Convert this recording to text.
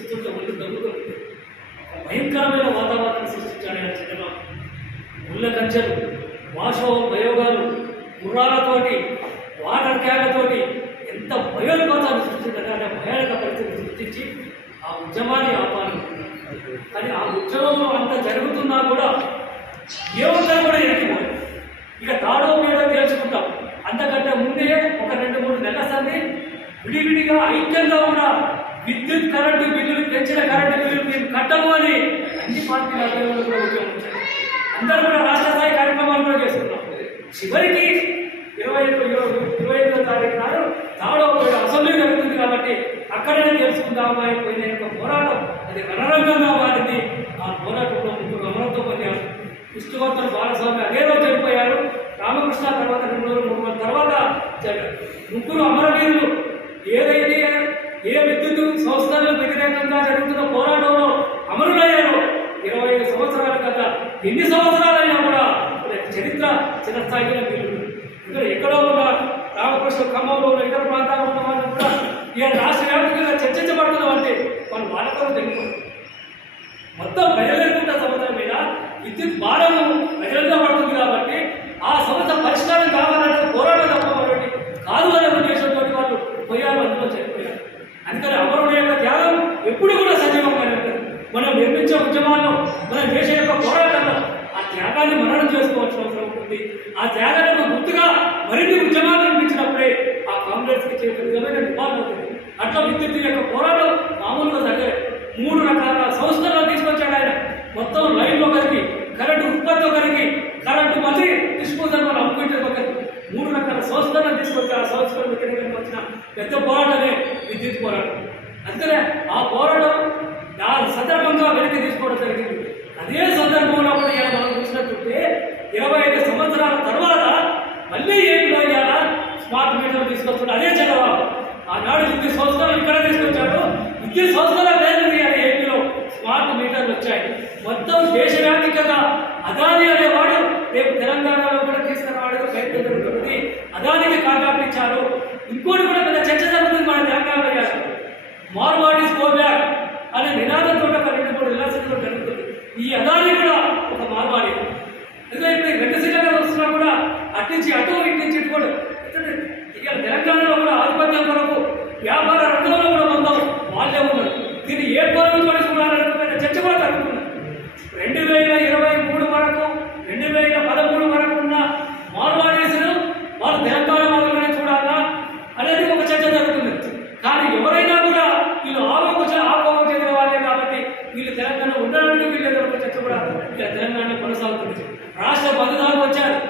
గుర్తిస్తుంటే ఒళ్ళు భయంకరమైన వాతావరణం సృష్టించాడు ఆయన చంద్రబాబు ముళ్ళ కంచెలు వాసవ ప్రయోగాలు గుర్రాలతోటి వాటర్ క్యాన్లతోటి ఎంత భయోత్పాతాన్ని సృష్టించాడంటే ఆ భయానక పరిస్థితిని సృష్టించి ఆ ఉద్యమాన్ని ఆపాలి కానీ ఆ ఉద్యమంలో అంత జరుగుతున్నా కూడా ఏమంటారు కూడా ఎక్కువ ఇక తాడో మీద తెలుసుకుంటాం అంతకంటే ముందే ఒక రెండు మూడు నెలల సంది విడివిడిగా ఐక్యంగా ఉన్న విద్యుత్ కరెంటు బిల్లులు పెంచిన కరెంటు బిల్లులు మేము కట్టము అని అన్ని పార్టీల ఆధ్వర్యంలో కూడా అందరూ కూడా రాష్ట్ర స్థాయి కార్యక్రమాలు కూడా చేసుకున్నాం. చివరికి ఇరవై ఐదు ఇరవై ఐదో తారీఖు నాడు తాడో అసెంబ్లీ జరుగుతుంది కాబట్టి అక్కడనే తెలుసుకుందామా అయిపోయిన యొక్క పోరాటం అది రణరంగంగా మారింది. ఆ పోరాటంలో ముగ్గురు అమరంతో పొందారు. విష్ణువర్ధన్ బాలస్వామి అదే రోజు చనిపోయారు. రామకృష్ణ తర్వాత రెండు రోజులు మూడు తర్వాత ముగ్గురు అమరవీరులు ఏదైతే వ్యతిరేకంగా జరుగుతున్న పోరాటంలో అమరులయ్యారు. ఇరవై ఐదు సంవత్సరాల కదా ఎన్ని సంవత్సరాలైనా కూడా మన చరిత్ర చిరస్థాయిగా మిగిలింది ఇక్కడ ఎక్కడో ఉన్న రామకృష్ణ ఖమ్మంలో ఉన్న ఇతర ప్రాంతాల్లో ఉన్న వాళ్ళు కూడా ఈ రాష్ట్ర వ్యాప్తంగా చర్చించబడుతున్నాం అంటే వాళ్ళు వాళ్ళతో తెలియదు మొత్తం ప్రజలకుంట సమస్య మీద విద్యుత్ భారము ప్రజలతో పడుతుంది కాబట్టి ఆ సమస్య పరిష్కారం కావాలంటే పోరాటం తప్ప మరొకటి కాదు అనే ఉద్దేశంతో వాళ్ళు పోయారు అందులో చనిపోయారు అందుకని అమరుడు యొక్క త్యాగం ఎప్పుడు కూడా సజీవంగా ఉంటుంది మనం నిర్మించే ఉద్యమాల్లో మనం చేసే యొక్క పోరాటంలో ఆ త్యాగాన్ని మననం చేసుకోవాల్సిన అవసరం ఉంటుంది. ఆ త్యాగాన్ని గుర్తుగా మరిన్ని ఉద్యమాలు నిర్మించినప్పుడే ఆ కాంగ్రెస్కి చేసే విధమైన నివారణ అవుతుంది అట్లా విద్యుత్ యొక్క పోరాటం మామూలుగా దగ్గర మూడు రకాల సంస్థలను తీసుకొచ్చాడు ఆయన. మొత్తం లైన్లో కలిగి కరెంటు ఉత్పత్తి ఒకరికి కరెంటు మళ్ళీ డిస్పోజల్ మనం అమ్ముకుంటే ఒకరికి మూడు రకాల సంస్థలను తీసుకొచ్చి ఆ సంస్థల వచ్చిన పెద్ద పోరాటమే విద్యుత్ పోరాటం. అందుకనే ఆ పోరాటం ఆ సందర్భంగా వెనక్కి తీసుకోవడం జరిగింది. అదే సందర్భంలో కూడా ఇలా మనం చూసినట్టుంటే ఇరవై ఐదు సంవత్సరాల తర్వాత మళ్ళీ ఏం అయ్యారా స్మార్ట్ మీటర్లు తీసుకొస్తున్నాడు అదే చంద్రబాబు. ఆనాడు విద్యుత్ సంస్థలు ఇక్కడ తీసుకొచ్చాడు. విద్యుత్ సంస్థల పేరు ఏపీలో స్మార్ట్ మీటర్లు వచ్చాయి. మొత్తం దేశవ్యాప్తంగా అదాని అనేవాడు రేపు తెలంగాణ కూడా తీసుకురావాడు ప్రయత్నం జరుగుతుంది అదానికి కాంట్రాక్ట్ ఇచ్చారు ఇంకోటి కూడా పెద్ద చర్చ జరుగుతుంది మన తెలంగాణలో కాదు మార్వాడీస్ గో బ్యాక్ అనే నినాదంతో ఒక కూడా మూడు జరుగుతుంది ఈ అదాని కూడా ఇక్కడ తెలంగాణ కొనసాగుతుంది. రాష్ట్ర పథకాలు వచ్చారు.